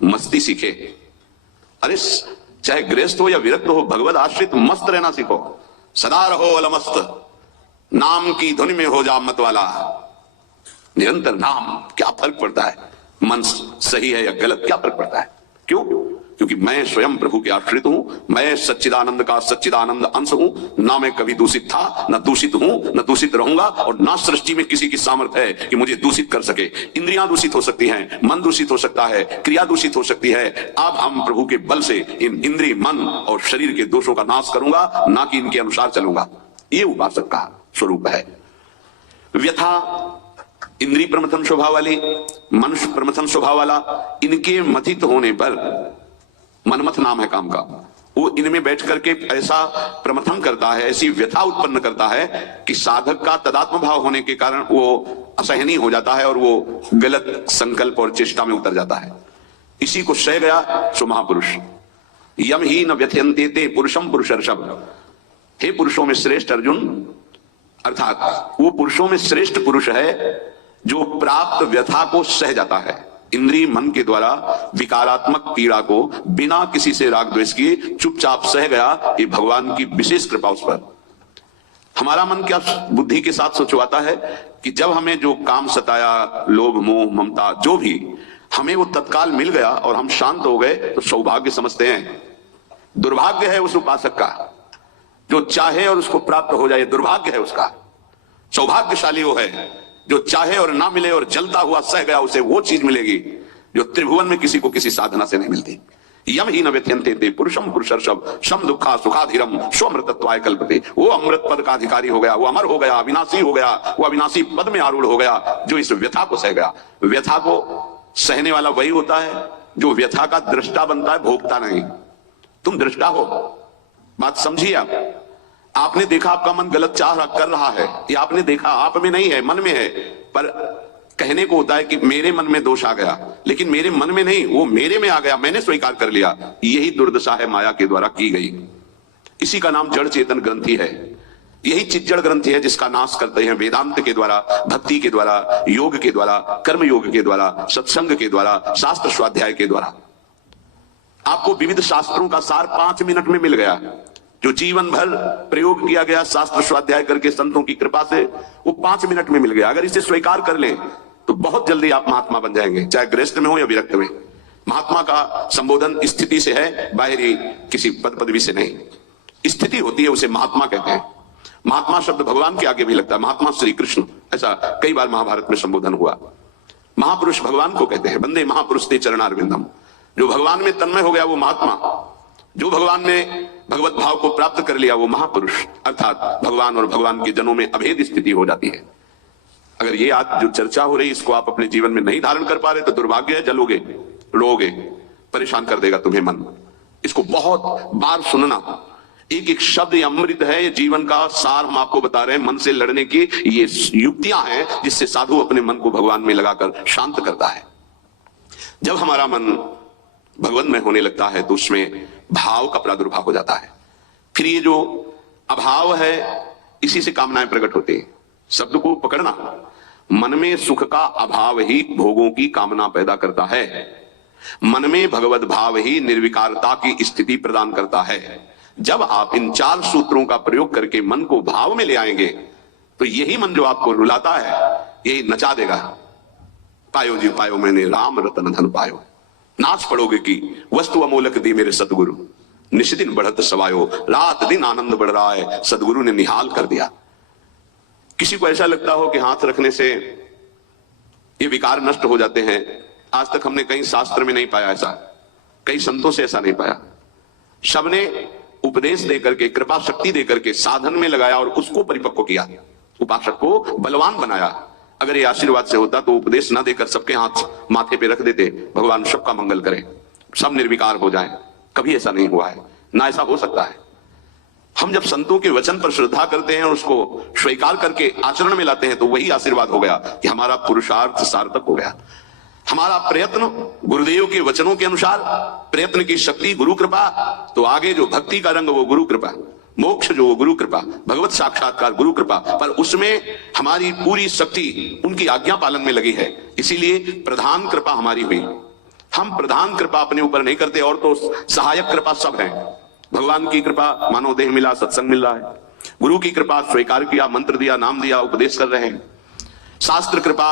मस्ती सीखे। अरे चाहे गृहस्थ हो या विरक्त हो, भगवत आश्रित मस्त रहना सीखो। सदा रहो अलमस्त, नाम की धुन में हो जा मत वाला। निरंतर नाम, क्या फर्क पड़ता है मन सही है या गलत, क्या फर्क पड़ता है? क्यों? क्योंकि मैं स्वयं प्रभु के आश्रित हूं, मैं सच्चिदानंद का सच्चिदानंद अंश हूं। ना मैं कभी दूषित था, ना दूषित हूं, न दूषित रहूंगा, और ना सृष्टि में किसी की सामर्थ्य है कि मुझे दूषित कर सके। इंद्रियां दूषित हो सकती हैं, मन दूषित हो सकता है, क्रिया दूषित हो सकती है। अब हम प्रभु के बल से इन इंद्रिय, मन और शरीर के दोषों का नाश करूंगा, ना कि इनके अनुसार चलूंगा। ये उपासक का स्वरूप है। व्यथा इंद्रिय प्रमथन स्वभाव वाली, मनुष्य प्रमथन स्वभाव वाला, इनके मथित होने पर, मनमथ नाम है काम का, वो इनमें बैठ करके ऐसा प्रमथन करता है, ऐसी व्यथा उत्पन्न करता है कि साधक का तदात्म भाव होने के कारण वो असहनीय हो जाता है और वो गलत संकल्प और चेष्टा में उतर जाता है। इसी को सह गया सो महापुरुष। यम ही न व्यथयन्ते ते पुरुषम पुरुषर्षभ। हे पुरुषों में श्रेष्ठ अर्जुन, अर्थात वो पुरुषों में श्रेष्ठ पुरुष है जो प्राप्त व्यथा को सह जाता है। इंद्रिय मन के द्वारा विकारात्मक पीड़ा को बिना किसी से राग द्वेष किए चुपचाप सह गया, ये भगवान की विशेष कृपा उस पर। हमारा मन क्या बुद्धि के साथ सोचवाता है कि जब हमें जो काम सताया, लोभ मोह ममता जो भी, हमें वो तत्काल मिल गया और हम शांत हो गए तो सौभाग्य समझते हैं। दुर्भाग्य है उस उपासक का जो चाहे और उसको प्राप्त हो जाए, दुर्भाग्य है उसका। सौभाग्यशाली वो है जो चाहे और ना मिले और जलता हुआ सह गया, उसे वो चीज मिलेगी जो त्रिभुवन में किसी को किसी साधना से नहीं मिलती। यम ही न व्यथयन्ते ते पुरुषम पुरुषर्षभ शम दुखा सुखाधीरम स्वमृतत्वाय कल्पते। वो अमृत पद का अधिकारी हो गया, वो अमर हो गया, अविनाशी हो गया, वो अविनाशी पद में आरूढ़ हो गया जो इस व्यथा को सह गया। व्यथा को सहने वाला वही होता है जो व्यथा का दृष्टा बनता है, भोगता नहीं। तुम दृष्टा हो, बात समझिए। आपने देखा आपका मन गलत चाह कर रहा है, ये आपने देखा, आप में नहीं है, मन में है। पर कहने को होता है कि मेरे मन में दोष आ गया, लेकिन मेरे मन में नहीं, वो मेरे में आ गया, मैंने स्वीकार कर लिया। यही दुर्दशा है माया के द्वारा की गई। इसी का नाम जड़ चेतन ग्रंथि है। यही चिज्जड़ ग्रंथि है जिसका नाश करते हैं वेदांत के द्वारा, भक्ति के द्वारा, योग के द्वारा, कर्म योग के द्वारा, सत्संग के द्वारा, शास्त्र स्वाध्याय के द्वारा। आपको विविध शास्त्रों का सार 5 मिनट में मिल गया। जो जीवन भर प्रयोग किया गया शास्त्र स्वाध्याय करके संतों की कृपा से, वो 5 मिनट में मिल गया। अगर इसे स्वीकार कर लें तो बहुत जल्दी आप महात्मा बन जाएंगे, चाहे गृहस्थ में हो या विरक्त में। महात्मा का संबोधन स्थिति से है, बाहरी किसी पद पदवी से नहीं। स्थिति होती है, उसे महात्मा कहते हैं। महात्मा शब्द भगवान के आगे भी लगता है, महात्मा श्री कृष्ण, ऐसा कई बार महाभारत में संबोधन हुआ। महापुरुष भगवान को कहते हैं, वंदे महापुरुष ते चरणारविंदम। जो भगवान में तन्मय हो गया वो महात्मा, जो भगवान में भगवत भाव को प्राप्त कर लिया वो महापुरुष, अर्थात भगवान और भगवान के जनों में अभेद स्थिति हो जाती है। अगर ये आज जो चर्चा हो रही इसको आप अपने जीवन में नहीं धारण कर पा रहे तो दुर्भाग्य है, जलोगे, रोगे, परेशान कर देगा तुम्हें मन। इसको बहुत बार सुनना। एक एक शब्द अमृत है, ये जीवन का सार हम आपको बता रहे हैं। मन से लड़ने की ये युक्तियां हैं जिससे साधु अपने मन को भगवान में लगाकर शांत करता है। जब हमारा मन भगवान में होने लगता है तो उसमें भाव का प्रादुर्भाव हो जाता है। फिर ये जो अभाव है इसी से कामनाएं प्रकट होती हैं। शब्द को पकड़ना, मन में सुख का अभाव ही भोगों की कामना पैदा करता है। मन में भगवत भाव ही निर्विकारता की स्थिति प्रदान करता है। जब आप इन 4 सूत्रों का प्रयोग करके मन को भाव में ले आएंगे तो यही मन जो आपको रुलाता है यही नचा देगा। पायो जी पायो मैंने राम रतन धन पायो, नाच पड़ोगे कि वस्तु अमोलक दी मेरे सदगुरु, निश्चिदिन बढ़त सवायो, रात दिन आनंद बढ़ रहा है, सदगुरु ने निहाल कर दिया। किसी को ऐसा लगता हो कि हाथ रखने से ये विकार नष्ट हो जाते हैं, आज तक हमने कहीं शास्त्र में नहीं पाया ऐसा, कई संतों से ऐसा नहीं पाया। सबने उपदेश देकर के, कृपा शक्ति देकर के साधन में लगाया और उसको परिपक्व किया, उपासक को बलवान बनाया। अगर ये आशीर्वाद से होता तो उपदेश ना देकर सबके हाथ माथे पे रख देते, भगवान सबका मंगल करे, सब निर्विकार हो जाए। कभी ऐसा नहीं हुआ है, ना ऐसा हो सकता है। हम जब संतों के वचन पर श्रद्धा करते हैं और उसको स्वीकार करके आचरण में लाते हैं तो वही आशीर्वाद हो गया कि हमारा पुरुषार्थ सार्थक हो गया। हमारा प्रयत्न गुरुदेव के वचनों के अनुसार, प्रयत्न की शक्ति गुरु कृपा, तो आगे जो भक्ति का रंग वो गुरु कृपा, मोक्ष जो वो गुरु कृपा, भगवत साक्षात्कार गुरु कृपा। पर उसमें हमारी पूरी शक्ति उनकी आज्ञा पालन में लगी है, इसीलिए प्रधान कृपा हमारी हुई। हम प्रधान कृपा अपने ऊपर नहीं करते, और तो सहायक कृपा सब है। भगवान की कृपा, मानव देह मिला, सत्संग मिल रहा है। गुरु की कृपा, स्वीकार किया, मंत्र दिया, नाम दिया, उपदेश कर रहे हैं। शास्त्र कृपा,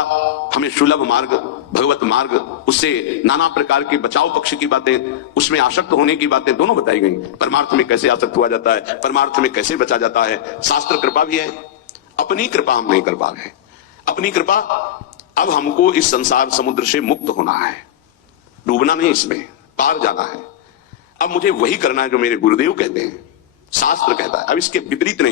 हमें सुलभ मार्ग, भगवत मार्ग, उससे नाना प्रकार के बचाव पक्ष की बातें, उसमें आसक्त होने की बातें दोनों बताई गई। परमार्थ में कैसे आसक्त हुआ जाता है, परमार्थ में कैसे बचा जाता है, शास्त्र कृपा भी है। अपनी कृपा हम नहीं कर पा रहे। अपनी कृपा, अब हमको इस संसार समुद्र से मुक्त होना है, डूबना नहीं, इसमें पार जाना है। अब मुझे वही करना है जो मेरे गुरुदेव कहते हैं, शास्त्र कहता है। अब इसके विपरीत नहीं।